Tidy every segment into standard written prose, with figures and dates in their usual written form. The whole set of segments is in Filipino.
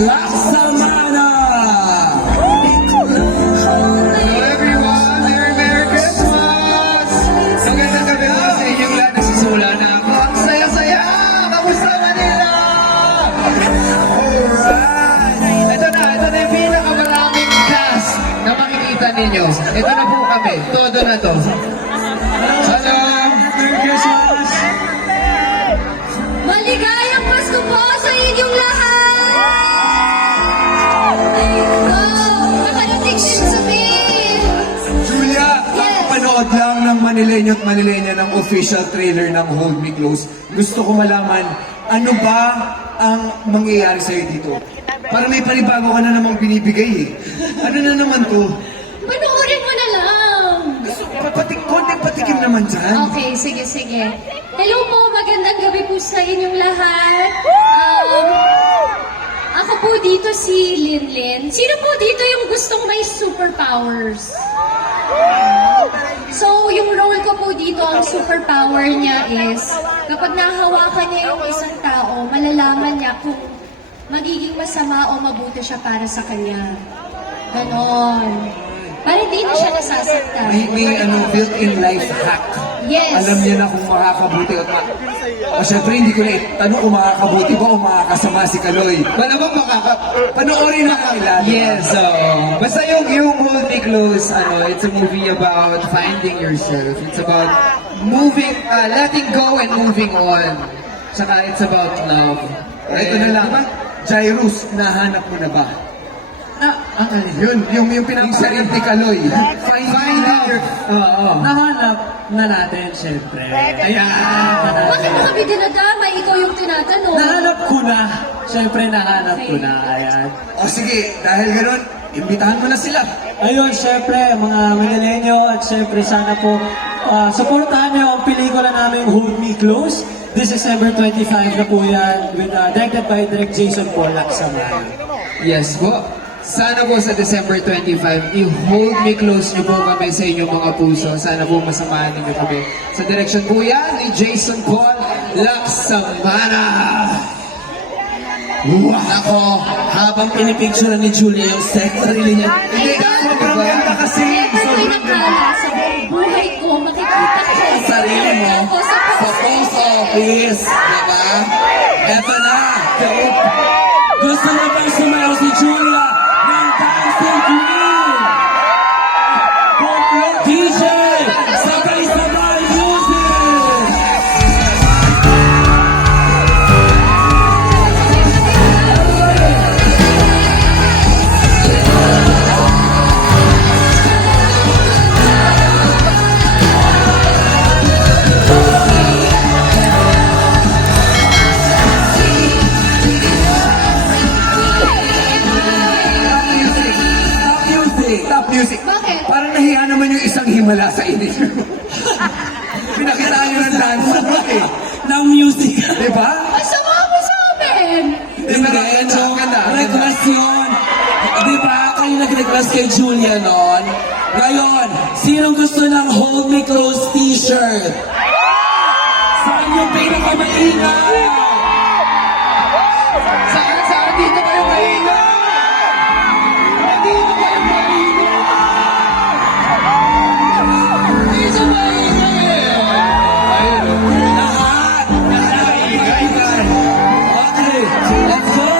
Laksamana! Hello everyone! Merry Christmas! Magandang gabi po sa inyong lahat. Nagsusula na ako. Ang saya-saya! Kamusta Manila? Alright! Ito na yung pinakamaraming cast na makikita ninyo. Ito na po kami. Todo na to. Hello! Merry Christmas! Maligayang Pasko po sa inyong lahat! Wow! Nakarating din sa Phil! Julia, Yes. panood lang ng Manileño at Manileña ng official trailer ng Hold Me Close. Gusto ko malaman, ano ba ang mangyayari sa'yo dito? Para may panibago ka na namang binibigay eh. Ano na naman to? Panoorin mo na lang! Konting patikim naman dyan. Okay, sige. Hello po, magandang gabi po sa inyong lahat. Ako po dito si Linlin. Sino po dito yung gustong may superpowers? So, yung role ko po dito, ang superpower niya is, kapag nahawakan niya yung isang tao, malalaman niya kung magiging masama o mabuti siya para sa kanya. Ganon. Para hindi na siya nasasaktan. May built-in life hack. Yes. Alam niya na kung makakabuti o syempre hindi ko na itanong kung makakabuti ba o makakasama si Kaloy. Malamang Panoorin na kanila. Yes, basta yung Hold Me Close, it's a movie about finding yourself. It's about letting go and moving on. Tsaka it's about love. Ito na lang. Diba? Jairus, nahanap mo na ba? Ang alin? Yung pinapasarap ni Kaloy. Find out. Oo. Nahanap na natin, syempre. Ayan. Bakit mo kami dinadamay? Ikaw yung tinatanong. Nahanap ko na. Syempre, nahanap ko na. Ayan. O sige, dahil gano'n, imbitahan mo na sila. Ayun, syempre, mga Manileño, at syempre, sana po, supportahan niyo ang pelikula namin Hold Me Close. This December 25 na po yan, with, directed by Direct Jason Paul Laksamana. Yes po. Sana po sa December 25, i-hold me close niyo po kami sa inyong mga puso. Sana po masamahan niyo kami. Sa direction po yan ni Jason Paul Laksamana. Wow! Ako, habang pinipicture ni Julia yung sarili niya. Hindi, sobrang ganda kasi. Never ko'y nakala sa buhay ko, makikita ko. Sarili mo. Ako sa Sa post office. Diba? Eto na. Gusto niyo bang sumayaw si Julia ng Dancing Queen? DJ! Sabay-sabay music! Top music. Bakit? Parang nahiya naman yung isang himala sa inyo. Pinakitaan nyo ng dance rock eh. Ng music. Diba? Masama mo sa amin! Hindi, ganda. Request yun. Di ba kayo nag-request kay Julia noon? Ngayon, sinong gusto ng Hold Me Close t-shirt? Saan yung pinakamaingay? Saan dito kayo maingay? Dito kayo maingay? Dito maingay! Ayun. Lahat! Lahat! Okay, let's go!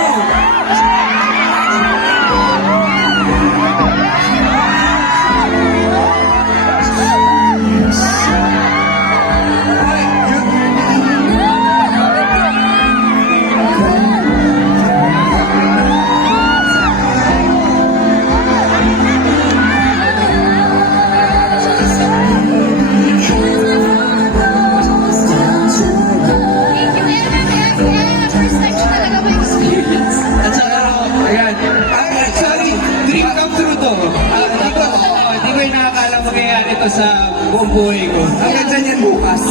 Thank you, MMFF! First time ko talaga ma-experience. At saka, ayan. Actually, dream come true to. Hindi ko yung nakakala mangyayari ito sa buong buhay ko. Hanggang dyan yan bukas.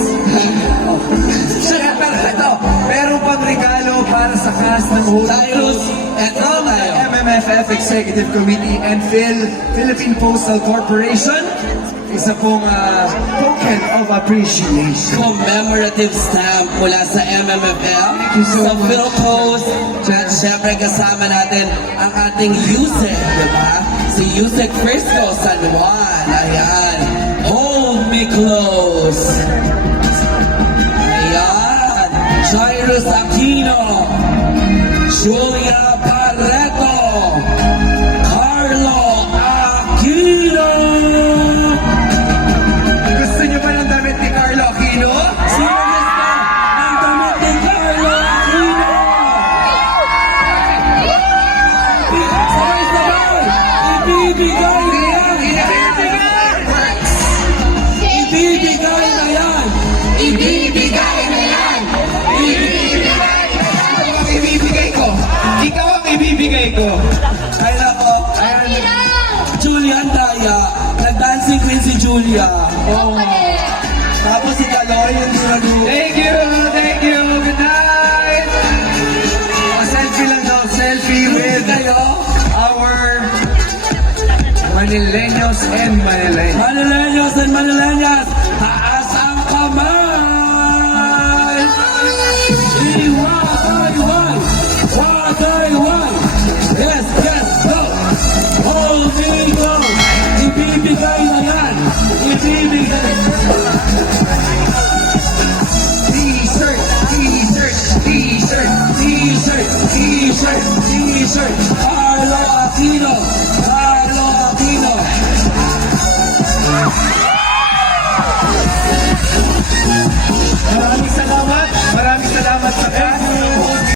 Pero ito, meron pang regalo para sa cast ng Hold Me Close. Ito ng MMFF Executive Committee and Philippine Postal Corporation. isa pong token of appreciation. Commemorative stamp mula sa MMFF, you so sa much. Philpost, at syempre kasama natin ang ating Yusek, di ba? Si Yusek Frisco San Juan. Ayan. Hold me close. Ayan. Jairus Aquino. Julia Barreto. Carlo Aquino. Gusto niyo ba ng damit ni Carlo Aquino? Serious na ang damit ni Carlo Aquino! Sabay-sabay! Ibibigay na yan! Ibibigay na yan! Ibibigay na yan! Ang ibibigay ko! Ikaw ang ibibigay ko! Ay nako! Julia Andaya! Nag-dancing queen si Julia! Okay. Tapos si Kaloy yung sinalu. Thank you! Thank you! Good night! Selfie lang daw. Selfie with Kayo? our Manileños and Manileñas. Manileños and Manileñas! Taas ang kamay! Iwagay! Wagay! Yes, yes, go! Hold me close! Ibibigay na yan! Ibibigay! T-shirt! T-shirt! T-shirt! T-shirt! T-shirt! T-shirt! Carlo Aquino! Carlo